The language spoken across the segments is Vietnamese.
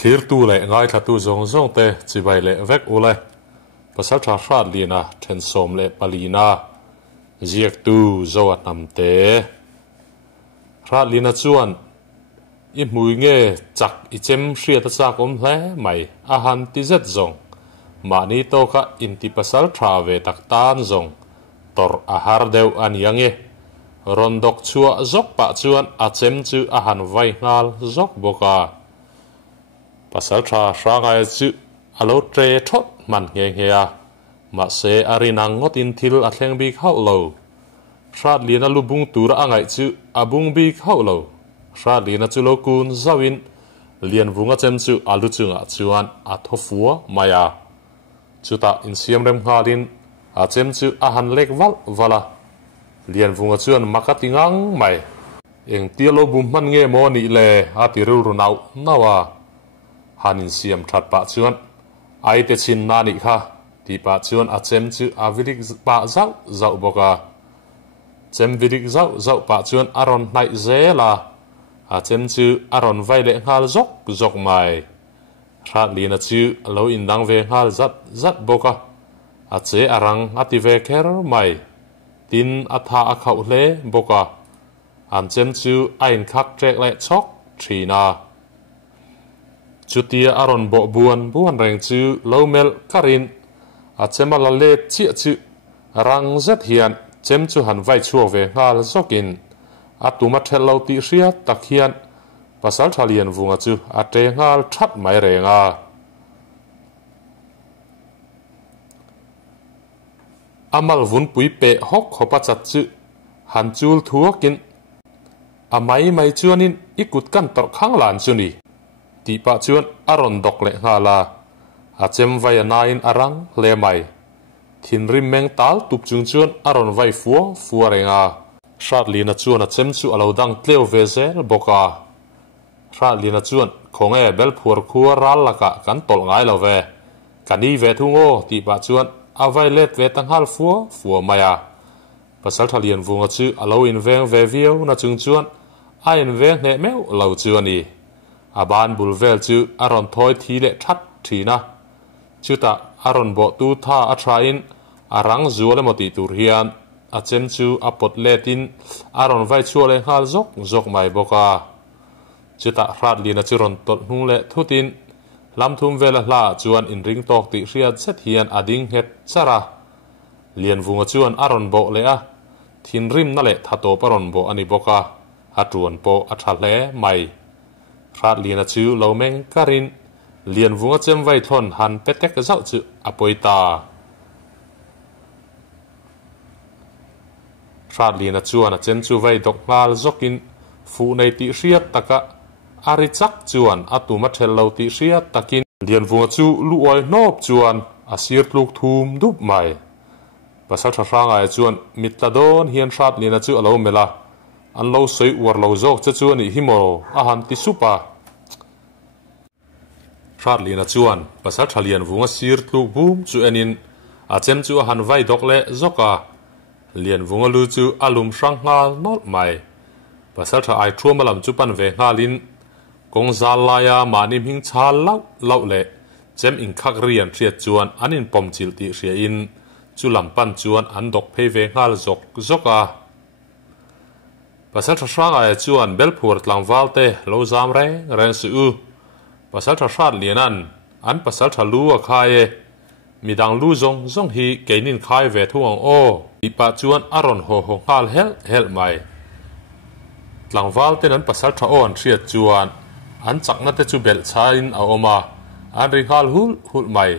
clear tu le ngai tha tu zong zong te chi bai le vek u le pasal tha hrat lina then som le palina ziek tu zo at nam te hrat lina chuan i mui nge chak i chem hria ta chak om hle mai a han ti zet zong ma ni to kha in ti pasal tha ve tak tan zong tor a har deuh an yange rondok chua zok pa chuan a chem chu a han vai ngal zok boka pasal tha hrangai chu alo tre thot man nge nge a ma se arinang ngotin thil a thleng bik hau lo hrat lina lubung tur angai chu abung bik hau lo hrat lina chu lo kun zawin lian vunga chem chu alu chunga chuan a thofua maya chuta in siam rem halin a chem chu a han lek wal wala lian vunga chuan makatingang mai eng tialo bum man nge mo ni le a tirul runau nawa hanin siam that pa chuan ai te chin na ni kha ti pa chuan a chem chu a virik pa zau zau boka chem virik zau zau pa chuan aron nai zela a chem chu aron vai le ngal zok zok mai hrat lina chu lo in dang ve ngal zat zat boka a che arang ati ve kher mai tin a tha a khau hle boka an chem chu ain khak trek le chok thina chutia aron bo buan reng chu lo mel karin a chema la le chi chu rang zet hian chem chu han vai chuak ve ngal zokin a tuma thelo ti hria takhian pasal thalian vunga chu a te ngal that mai renga amal vun pui pe hok khopa chat chu han chul thuakin a mai chuanin ikut kan tor khang lan chuni ti pa chuan aron dok le ngala a chem vai anain arang le mai thin rim meng tal tup chung chuan aron vai fuwa renga hrat lina chuan a chem chu alo dang tleu ve zel boka hrat lina chuan khonge bel phur khua ral laka kan tol ngai lo ve kani ve thungo ti pa chuan a vai let ve tanghal fuwa maya pasal thalian vunga chu alo in veng ve viau na chung chuan a in veng ne meu lo chuani aban bulvel chu aron thoi thi le that thina chuta aron bo tu tha a train arang zuale moti tur hian a chem chu a pot letin aron vai chu le hal zok mai boka chuta hrat lina chu ron tot hnung le thutin lam thum vela hla chuan in ring tok ti hriat set hian ading het chara lian vunga chuan aron bo le a thin rim na le thato paron bo ani boka a tuan po a thale mai hrat lina chu lo meng karin lian vunga chem vai thon han petek zau chu apoita hrat lina chuan a chem chu vai dok ngal zokin fu nei ti hriat taka ari chak chuan atuma thel lo ti hriat takin lian vunga chu luoi nop chuan a sir tluk thum dup mai pasal tha rangai chuan mitladon hian hrat lina chu alo mela an lo soi war lo zok cha chuan i himo a han ti supa hrat lina chuan pasal thalian vunga sir tluk bum chu enin a chem chu a han vai dok le zoka lian vunga lu chu alum hrang ngal nol mai pasal tha ai thuam lam chu pan ve ngalin kong zal laya manim hing chal lau le chem in khak rian thiat chuan anin pom chil ti hria in chu lam pan chuan an dok phei ve ngal zoka pasal tha hrangai chuan belphur tlangwal te lo zam reng su u pasal tha hrat lianan an pasal tha lu a khai midang lu zong hi keinin khai ve thuang o ipa chuan aron ho ngal hel mai tlangwal ten an pasal tha on hriat chuan an chakna te chu bel chain a oma an ring hal hul mai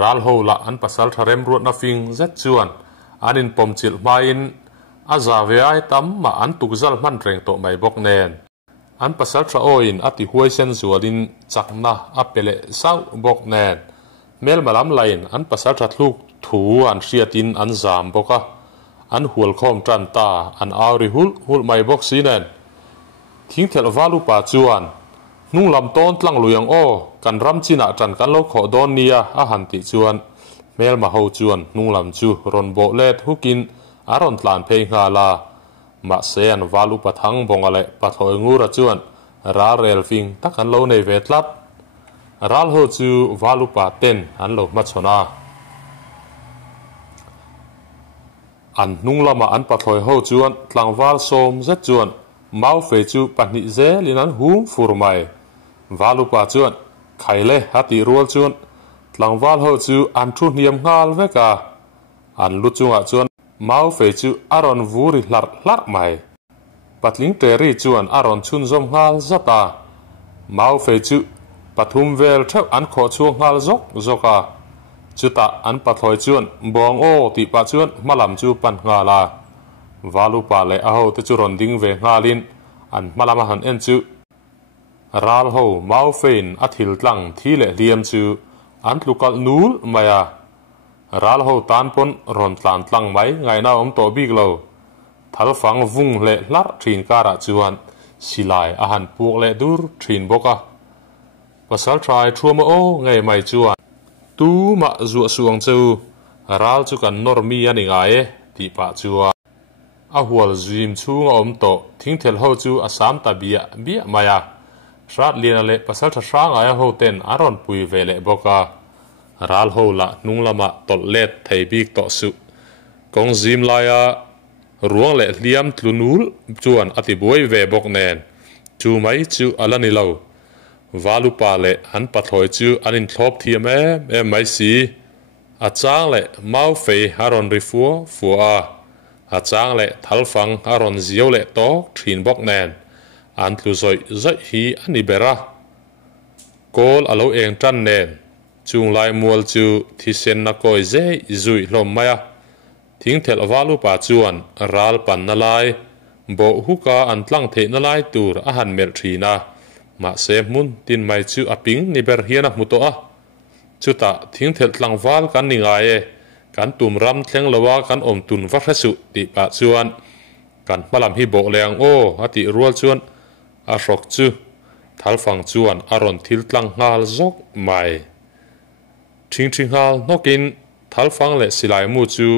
ral ho la an pasal tha rem ruat na fing zet chuan anin pom chil main aza ve ai tam ma an tukzal man reng to mai bok nen an pasal tha oin ati huai sen zualin chakna apele sau bok nen mel malam lain an pasal tha thluk thu an hriatin an zam boka an hual khom tran ta an auri hul mai bok sinen thing thel valu pa chuan nung lam ton tlang luyang o kan ram china tran kan lo kho don nia a han ti chuan mel ma ho chuan nung lam chu ron bo let hukin aron tlan phei nga la ma sen valu pathang bongale pathoi ngura chuan ra rel fing takan lo nei ve tlat ral ho chu valupa ten an lo ma chona an nung lama an pathoi ho chuan tlangwal som zet chuan mau fe chu pahnih zel in an hum fur mai valupa chuan khaile hati rual chuan tlangwal ho chu an thu hniam ngal veka an lu chunga chuan mau fe chu aron vuri hlar mai patling teri chuan aron chun zom ngal zata mau fe chu pathum vel theu an kho chu ngal zoka chuta an pathoi chuan bong o ti pa chuan malam chu pan ngala valupa le a ho te chu ron ding ve ngalin an malama han en chu ral ho mau fein a thil tlang thi le liam chu an tlukal nul maya ral ho tan pon ron tlan tlang mai ngai na om to bik lo thal fang vung le hlar thin kara chuan silai a han puk le dur thin boka pasal trai thuma o ngai mai chuan tu ma zu suang chu ral chu kan normi ani ngai ti pa chuan a hual zim chunga om to thingthel ho chu asam ta bia maya rat lian le pasal tha sang aya ho ten aron pui vele boka ral ho la nung lama tol let thei bik to su kong zim laya ruang le liam tlunul chuan ati boi ve bok nen chu mai chu alani lo valupa le an pathoi chu anin thlop thiam em mai si a chang le mau fe haron fu a chang le thalfang aron zio le to thin bok nen an tlu zoi hi ani bera kol alo eng tan nen chung lai mual chu thi sen na koi ze zui hlom maya thingthel valupa chuan ral pan na lai bo huka an tlang the na lai tur a han mel thina ma se mun tin mai chu aping ni ber hiana muto a chuta thingthel tlangwal kan ni ngai e kan tum ram thleng lawa kan om tun va hresu ti pa chuan kan malam hi bo leang o ati rual chuan a rok chu thalfang chuan aron thil tlang ngal zok mai thing hal nokin thalfang le silai mu chu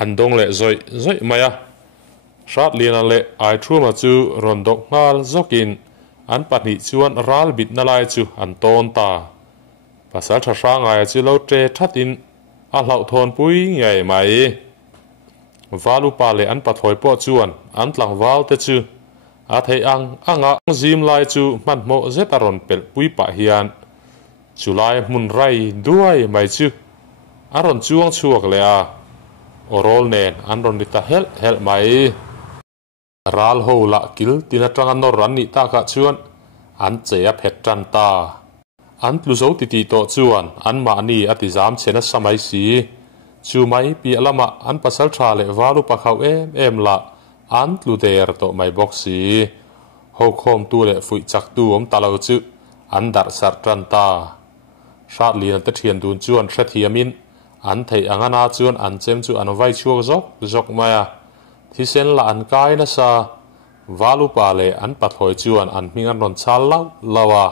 andong le zoi maya rat lian le ai thuma chu rondok ngal zokin an pahni chuan ral bit na lai chu an ton ta pasal tha sang ai chu lo tre thatin a hlau thon pui ngai mai valupa le an pathoi po chuan an tlang wal te chu a thei anga zim lai chu man mo zetaron pel pui pa hian chulai mun rai duai mai chu aron chuang chuak le a orol nen an ron dita hel mai ral ho la kil tina tanga nor ran ni ta ka chuan an cheya phet tan ta an tlu zo ti to chuan an ma ni ati zam chena samai si chu mai pi lama an pasal tha le walu pa khau em la an tlu der to mai box si ho khom tu le fui chak tu om talo chu an dar sar tan ta shat lian ta thian dun chuan thra thiamin an thei angana chuan an chem chu an vai chuak zok maya thi sen la an kai na sa valupa le an pathoi chuan an hming an ron chal lawa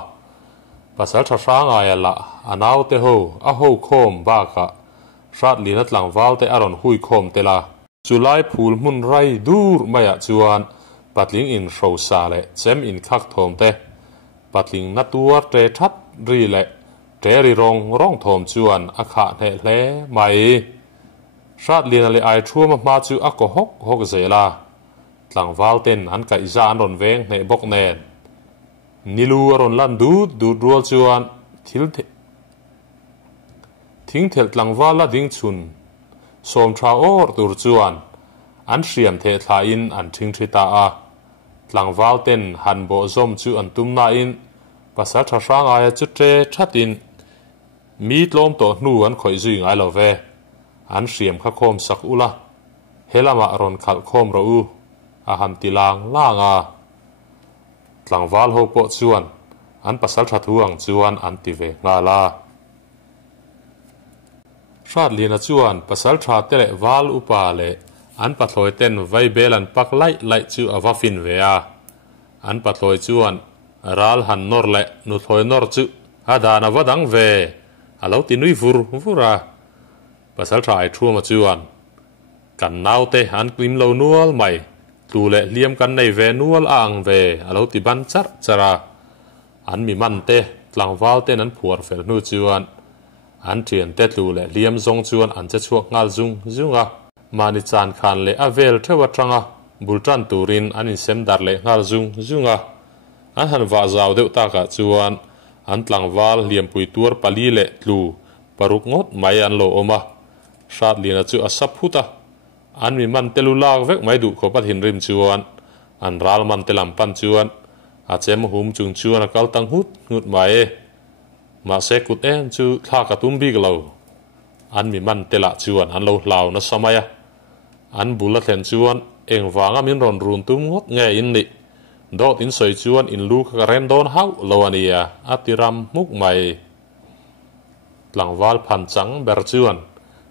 pasal tha ranga ya la anaw te ho a ho khom ba ka rat lina tlang wal te aron hui khom te la chulai phul mun rai dur maya chuan patling in ro sa le chem in khak thom te patling na tuar te that ri le te ri rong thom chuan a kha the hle mai rat lina le ai thua ma chu a ko hok zela tlang wal ten an kai za an ron veng ne bok nen nilu ron lan du rual chuan thingthel tlangwal la ding chun som tha or tur chuan an hriam the thla in an thing thita a tlangwal ten han bo zom chu an tumna in pasal tha rang aya chu tre thatin mi tlom to hnu an khoi zui ngai lo ve an hriam kha khom sak ula helama ron khal khom ro u a han tilang langa tlangwal ho po chuan an pasal tha thuang chuan an ti ve nga la rat lina chuan pasal tha te le wal upa le an pathloi ten vai belan pak lai chu awafin ve a an pathloi chuan ral han nor le nu thloi nor chu adana wadang ve alo tinui vura pasal tha ai thuma chuan kan naute an klim lo nual mai tu le liam kan nei ve nual ang ve alo ti ban chara an mi man te tlang wal ten an phuar fel nu chuan an thian te tlu le liam zong chuan an che chuak ngal zunga mani chan khan le avel thewa tanga bultan turin an in sem dar le ngal zunga an han wa zaw deuh ta ka chuan an tlang wal liam pui tur pali le tlu paruk ngot mai an lo oma shat lina chu asap huta an mi man telu lak vek mai du khopat hin rim chuan an ral man telam pan chuan a chem hum chung chuan a kal tang hut mai ma se kut en chu thla ka tum bi glo an mi man tela chuan an lo hlaw na samaya an bula thlen chuan eng wanga min ron run tum ngot nge in ni do tin soi chuan in lu ka ren don hau lo ania atiram muk mai tlangwal phan chang ber chuan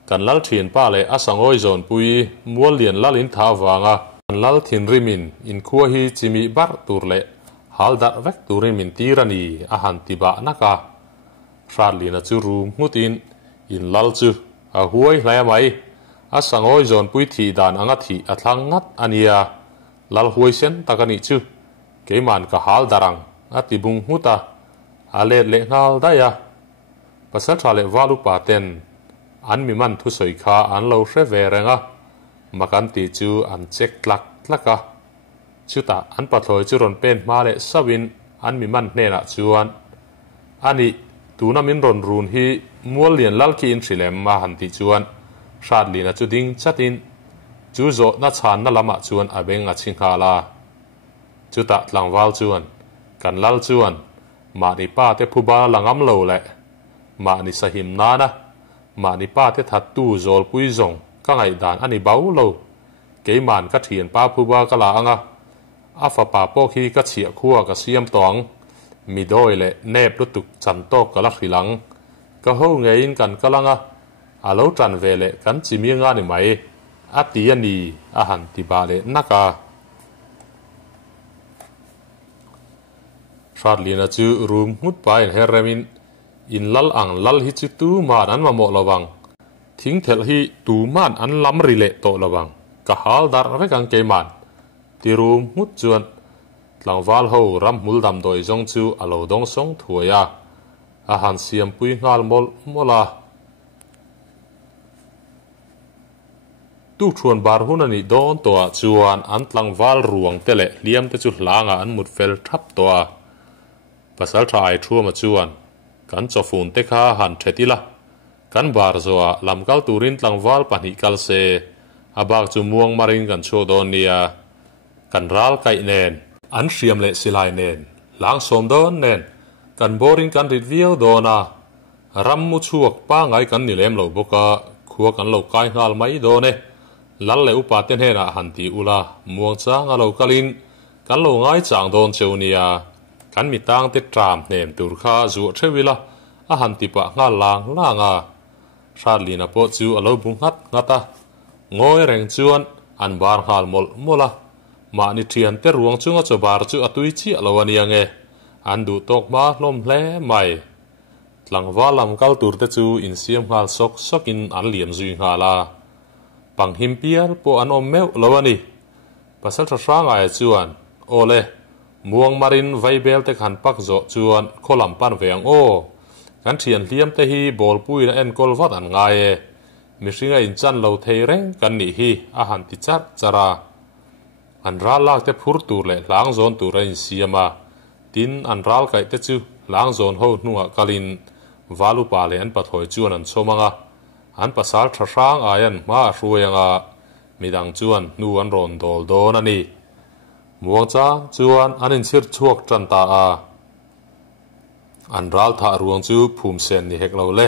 kan lal thin pa le asangoi zon pui mual lian lalin tha wanga kan lal thin rimin in khuwa hi chimi bar tur le hal dar vek turin min tirani a han tiba naka sharlina chu ru mutin in lal chu a huai hlai mai asangoi zon pui thi dan anga thi athlang ngat ania lal huai sen takani chu keiman ka hal darang atibung huta ale le ngal daya pasal thale walu paten an mi man thu soi kha an lo hre ve renga makan ti chu an check tlaka chuta an pathloi chu ron pen ma le sawin an mi man hna chuan ani tuna min ron run hi mual lian lalki in thrilem ma han ti chuan shat lina chu ding chatin chu zo na chan na lama chuan abeng a chingha la chuta tlangwal chuan kan lal chuan ma ni pa te phuba langam lo le ma ni sahim na na ma ni pa te that tu zol pui zong ka ngai dan ani bau lo keiman ka thian pa phuba ka la anga afa pa po khi ka chia khuwa ka siam tong mi doi le nep lu tuk chan tok ka la khilang ka ho ngein kan kalanga alo tran ve le kan chimi nga ni mai ati ani a han ti ba le naka sharlina chu room mut pa in heramin in lal ang lal hi chu tu man an ma mo lawang thing thel hi tu man an lam ri le to lawang ka hal dar ve kang ke man ti room mut chuan tlangwal ho ram mul dam doi zong chu alo dong song thuaya a han siam pui ngal mola tu thuan bar hunani don to chuan an tlangwal ruang tele liam te chu hlanga an mut fel thap to pasal thai thuma chuan kan chofun te kha han thetila kan bar zoa lamkal turin tlangwal pani kal se abak chu muang marin kan cho don nia kan ral kai nen an hriam le silai nen lang som don nen kan boring kan rit viau dona ram mu chuak pa ngai kan nilem lo boka khuwa kan lo kai ngal mai do ne lal le upa ten hena han ti ula muang chang alo kalin kan lo ngai chang don cheunia kan mi tang te tram nem tur kha zu thewila a han ti pa nga lang langa sharlina po chu alo bung ngata ngoi reng chuan an bar hal mola ma ni thian te ruang chunga cho bar chu atui chi alo ania nge an du tok ma hlom hle mai tlangwalam kal tur te chu in siam hal sok in an liam zui hala pang him pial po an om meu lo ani pasal thrang ai chuan ole muang marin vaibel te khan pak zo chuan kholam pan veng o kan thian hliam te hi bol pui na en kol wat an ngai e mihringa in chan lo thei reng kan ni hi a han ti chat chara an ral lak te phur tur le lang zon tur in siama tin an ral kai te chu lang zon ho nuwa kalin valu pa le an pathoi chuan an chomanga an pasal thrang ayan ma ruanga midang chuan nu an ron dol don ani muang cha chuan anin sir chuak tranta a an ral tha ruang chu phum sen ni hek lo le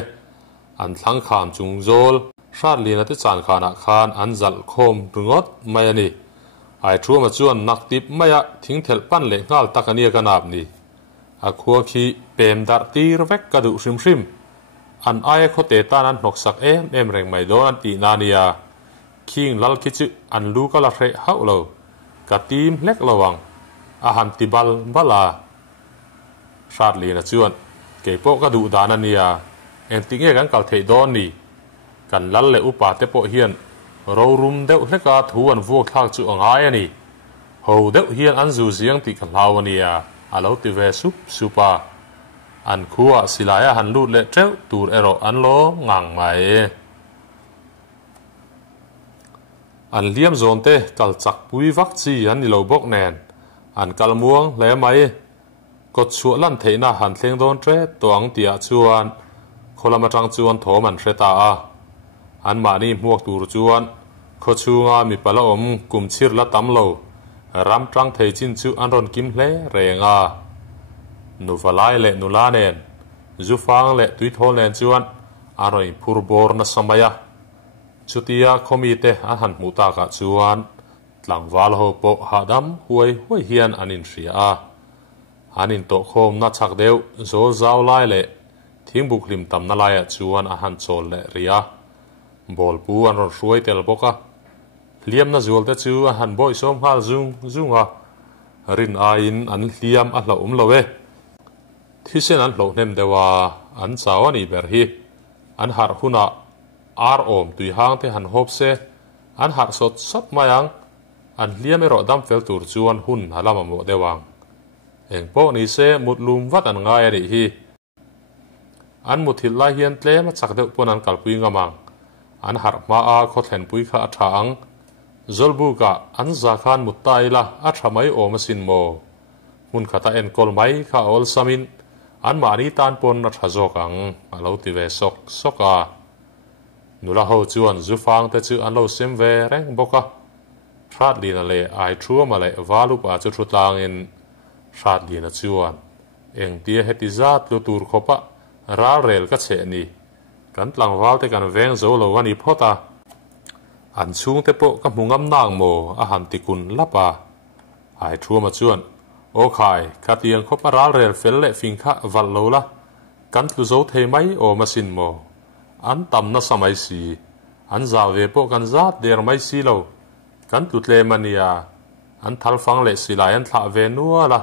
an thlang kham chung zol shat lina te chan khana khan an zal khom rungot mai ani ai thu ma chuan nak tip maya thing thel pan le ngal takania kanap ni a khuwa khi pem dar tir vek ka du hrim an ai khote tan an nok sak em reng mai don an ti nania king lal ki chu an lu ka la hre hau lo ka tim lek lawang a han ti bala sharli na chuan ke po ka du dan ania en tinge kan kal thei don ni kan lal le upa te po hian ro rum deuh hleka thu an vuak thak chu angai ani ho deuh hian an zu ziang ti kan hlaw ania alo ti ve supa อันคัวสิลายหันลูดเละเจ้าตูดเอรออันโลงังไหมอันเลี้ยมโซนเตกัลจักปุยวัคซีอันนิโลบกแนนอันกัลม่วงเละไหมกดชัวลั่นเทน่าหันเทงโดนเจตัวอังเตียชวนคนละมาจังชวนโถมันเรตาอันมานี่มวกตูรชวนเขาชูงามีปลาอมกุมชิรละตำโลรำจังเทจินชูอันรอนกิมเล่เรงนูฟลายเละนูลาเนนจูฟังเละตุยโทเนนชวนอร่อยพูบอร์นสมัยชุติยาคอมีเตอันหันมุตากะชวนหลังวาลโฮโปหาดัมหวยเฮียนอันอินเสียอันอินโตโคมนัดชักเดียวโซซาวไลเละทิ้งบุกลิมตำนาลายชวนอาหารโซลเละเรียบอลปูอันรอนช่วยเตลบกะเลี้ยมน่าจวลแต่ชูอาหารบ่อยสมฮาจุงรินอาอินอันเลี้ยมอันละละเวที่เช่นอันหลงเนมเดว่าอันสาวนี่เบอร์ฮีอันหาร์หุนาอาร์โอมตุยหางที่หันฮอบเซอันหาร์สดมายังอันเลี้ยมไม่รอดำเฟลตูร์จวนหุ่นฮัลลามโมเดวังเองพวกนี้เซมุดลุมวัดอันง่ายดิฮีอันมุทิลลาเฮียนเตลมาจากเด็กปนันกัลปุยงามังอันหาร์มาอาโคเทนปุยข้าทางจลบุกะอันจากขันมุตไตละอัชไม่โอมาสินโมมุนขัตเอ็นกอลไม่ข้าอลซามินอันมานีตานปนนัทจกังอันเราติเวสกนุลาหูจวนจูฟังแต่จูอันเราเซมเวเร่งบกะชาติลีนั่นเลยไอชัวมาเลยวาลุปอาจุดลางอินชาติลีนั่นจวนเองที่เหตุจัดลุตูร์ขบะราเรลก็เชนีกันหลังวาลแต่กันเวงโซโลวันอีพอตาอันช่วงเตปโกับมุงอันนางโมอาหารติกุลลับไอชัวมาจวนโอคายคาที่ยังขบราเรลเฟลเล่ฟิงค่ะวัลโลละกันตุโซเทไม่โอมาสินโมอันต่ำน่าสมัยสีอันจาเวปกันจัดเดร์ไม่สีโลกันตุเลมันยาอันทัลฟังเละสิลายันท่าเวนัวละ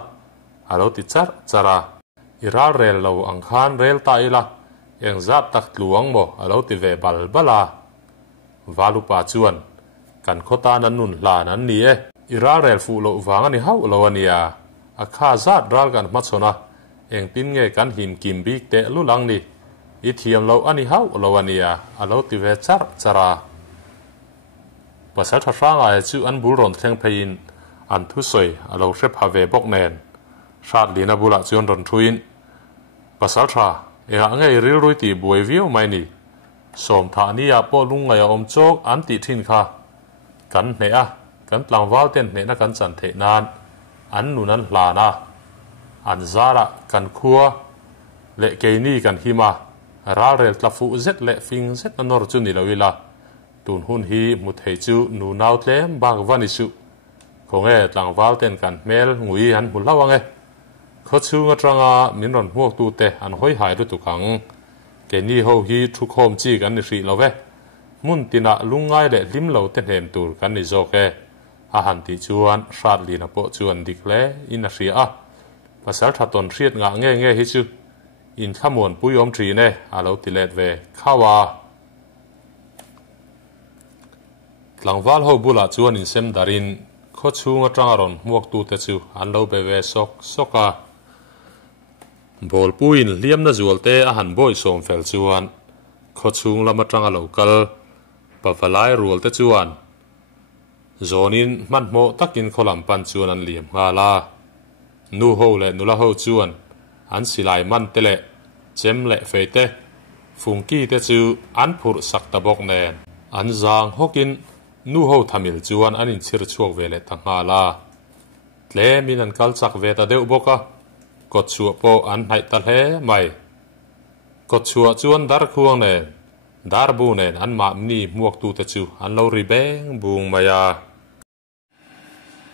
ฮัลโหลติดจาระอิราเรลเราอังคารเรลตายละยังจัดตักหลวงโมฮัลโหลติเวบัลบลาวาลุปาจวนกันโคตานันนุนลานันนี้อิราเรลฟูโลวังอันนี้เฮาโลวันยาอาคาจัดรัลกันมัดโซนะเองตินเงกันหิมกิมบิกเตลุลังนี่อีเทียมเราอันนี้เฮาโลวันยาฮัลโหลติเวจาระภาษาทางไอจูอันบุรอนเทงเพยินอันทุสอยเราเชฟฮาเวบกแนนชาติลีนาบุลาจวนรอนทุยนภาษาทาเองไงริรุยตีบวยวิวไม่นี่สมฐานียาปอลุงไงอมโจกอันติทินค่ะกันเนะกันหลังวาลเต้นเนะกันจันเทนานอันนุนันลานะอันซาระกันคัวเละเกนี่กันหิมาราเรลตลฟูเซตเละฟิงเซตนอร์จุนิลาวิลาตุนหุ่นฮีมุดเหจูนูนาวเตมบางวานิสุคงหลังวาลเต้นกันเมลงุยอันบุลลาวังเขาชูงตรังมินรอนพวกตูเตอันห้อยหายรุตุกังเกนี่เขาฮีทุกโฮมจีกันนิสิลาเวมุนตินะลุงไงเละลิมเหลาเต้นเห็นตูร์กันนิโจเกอาหารติจวนชาลีนับจวนดิกเล่อินาเสียภาษาทัดตนเรียดงะเง่ฮิจูอินขมวนปุยอมทรีเน่อาเราติเลตเวข้าวาหลังวาลเขาบุลาจวนอินเซมดารินเขาชูงจังอรอนมวกตูเตจูอันเราเบเวสกาบอลปุยนเลี้ยมน่าจวลเตอาหารบ่อยสมเฟลจวนเขาชูงละมาจังอเรากัลปะฟลายรัวเตจวนโซนินมันโมตักินขลัมปันจวนอันเลี่ยมกาลานูโฮเลนูลาโฮจวนอันสิลายมันเตเลเจมเลเฟเตฟุงกี้เตจูอันผูรสักตะบกแนนอันจางฮกินนูโฮทามิลจวนอันอินชิรชวกเวเลตังฮาลาเลมินันกัลจักเวตาเดอุบกะกดชัวโปอันไหตะเลไม่กดชัวจวนดาร์ควงเนนดาร์บูเนนอันมามีมวกตูเตจูอันเราริเบงบุงมายา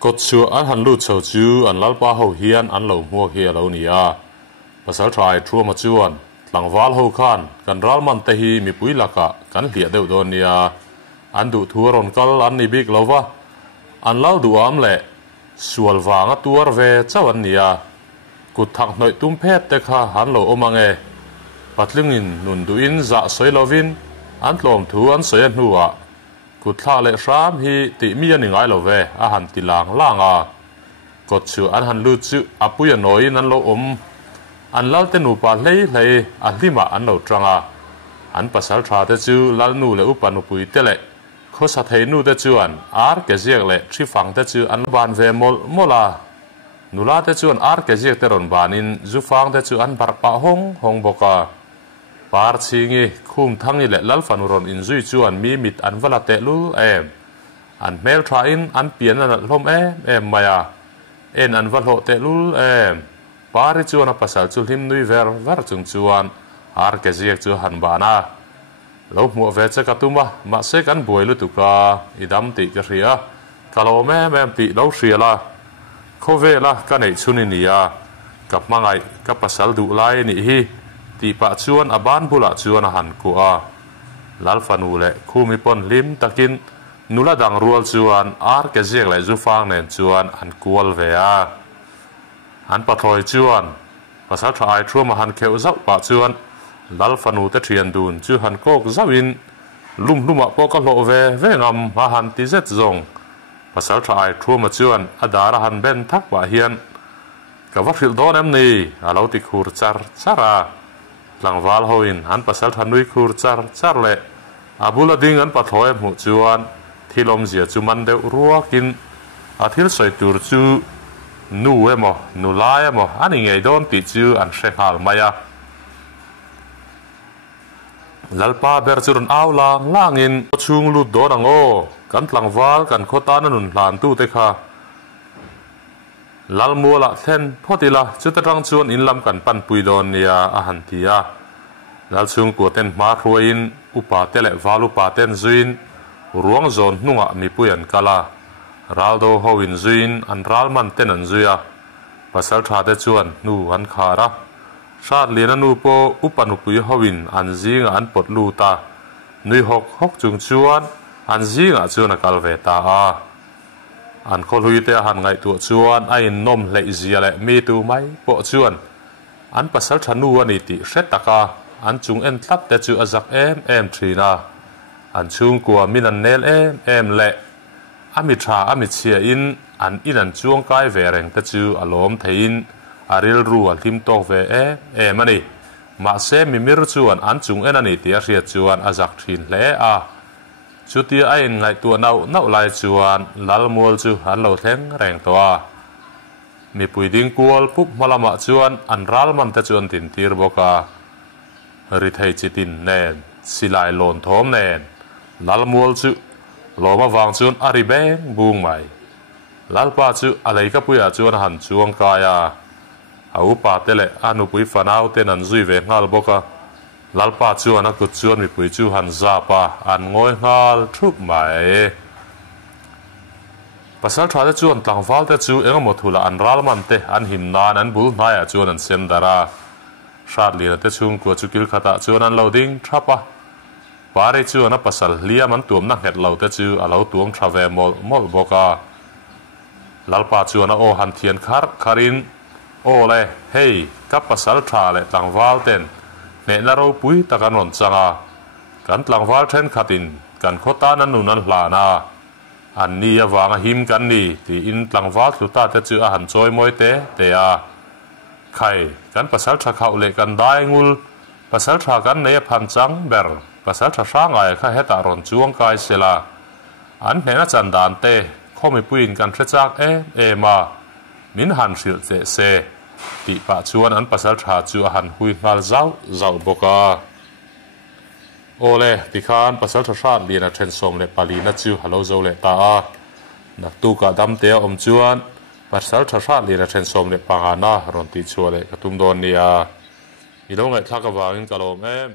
กดชัวอันหันลูดเฉาจูอันลัลปาหูเฮียนอันเหล่ามัวเฮียเหล่านี้ภาษาไทยทัวมาจวนหลังวาลหูขันกันรัลมันเตฮีมีปุยลักะกันเหลียเดวโดนียอันดูทัวรอนกัลอันนิบิกเลาวะอันเล่าดูอัมเล่สวลวางตัวเวเจ้าวันนี้กุดทักหน่อยตุ้มเพชเตค่ะหันเหล่าอมังปัดลึงอินนุนดูอินจะสวยลวินอันลมทัวอันสวยหัวกุดท่าเละสามฮีติมีอันหนึ่งไอเลวเวอาหารติลางล่างกดชื่ออันหันลูดชื่ออปุยน้อยนั้นเรา an lal te nu pa hlei a hlima an lo tanga an pasal tha te chu lal nu le upan upui te le kho sa thei nu te chuan ar ke ziak le thi fang te chu an ban ve mola nula te chuan ar ke ziak te ron banin zu fang te chu an bar pa hong boka par chingi khum thangi le lal fanuron in zui chuan mi mit an vala te lu em an mel tha in an pian an hlom em maya en an val ho te lu em pari chuan a pasal chu hlim nui ver chung chuan ar ke ziak chu han bana lo mu ve che ka tuma ma se kan boi lu tu ka idam ti ka ria kalo me ti lo hriala kho ve la ka nei chuni nia kap mangai ka pasal du lai ni hi ti pa chuan aban bula chuan a han ku a lal fanu le khumi pon lim takin nula dang rual chuan ar ke ziak le zu fang nen chuan an kual ve a an pathoi chuan pasal tha ai thua ma han kheu zau pa chuan lal fanu te thian dun chu han kok zawin luma po ka lo ve ngam ma han ti zet zong pasal tha ai thua ma chuan adara han ben thak ba hian ka va thil don em ni alo ti khur chara tlangwal hoin han pasal tha nui khur char le abula ding an pathoi mu chuan thilom zia chu man deuh ruakin a thil soi tur chu nu emo nu lai emo ani ngei don ti chu an hrenghal maya lalpa ber churun aw langin chung lut don ango kan tlangwal kan khota na nun hlan tu te kha lalmuala thlen photila chutatang chuan in lam kan pan pui don nia a han tia lal chung ko ten ma ruin upa tele valu pa ten zuin ruang zon hnunga mi puyan kala raldo hoin zuin an ralman ten an zuya pasal tha te chuan nu an khara shat lena nu po upanu pui hoin an zinga an pot lu ta nui hok chung chuan an zinga chuan a kal ve ta a an kholhui te han ngai tu chuan a in nom hlei zia le mi tu mai po chuan an pasal thanu ani ti hret taka an chung en tlat te chu azak em thina an chung kwa min an nel em le ami tha ami chia in an chuang kai ve reng te chu alom thein aril ru al tim tok ve mani ma se mi mir chuan an chung en ani ti a ria chuan azak thin hle a chuti a in ngai tu nau lai chuan lal mol chu han lo thleng reng to a mi puiding kual pup malama chuan an ral man te chuan tin tir boka ri thei chitin nen silai lon thom nen lal mol chu loma wang chuan ari beng bung mai lalpa chu alei ka puya chuan han chuang kaya au pa tele anu pui fanau ten an zui ve ngal boka lalpa chuan a kut chuan mi pui chu han za pa an ngoi ngal thup mai pasal tha te chuan tlangwal te chu engemaw thula an ralman te an him nan an bul hnaia chuan an sem dara hrat lina te chung ko chu kil khata chuan an lo ding thapa pare chuan a pasal hliam an tuam na het lo te chu alo tuam tha ve mol boka lalpa chuan a o han thian kharin o le hei ka pasal tha le tlangwal ten ne na ro pui takan ron changa kan tlangwal then khatin kan khota nan nun an hlana an ni awanga him kan ni ti in tlangwal thuta te chu a han choi moi te a khai kan pasal tha khau le kan dai ngul pasal tha kan ne phan chang ber pasal tha sangai kha heta ron chuang kai sela an hena chan dan te khomi puin kan thechak ma min han hril che se ti pa chuan an pasal tha chu a han hui ngal zau boka ole ti khan pasal tha hrat lina then som le palina chu halo zo le ta a nak tu ka dam te om chuan pasal tha hrat lina then som le pangana ron ti chu le katum don nia ilong ngai thaka wangin kalom em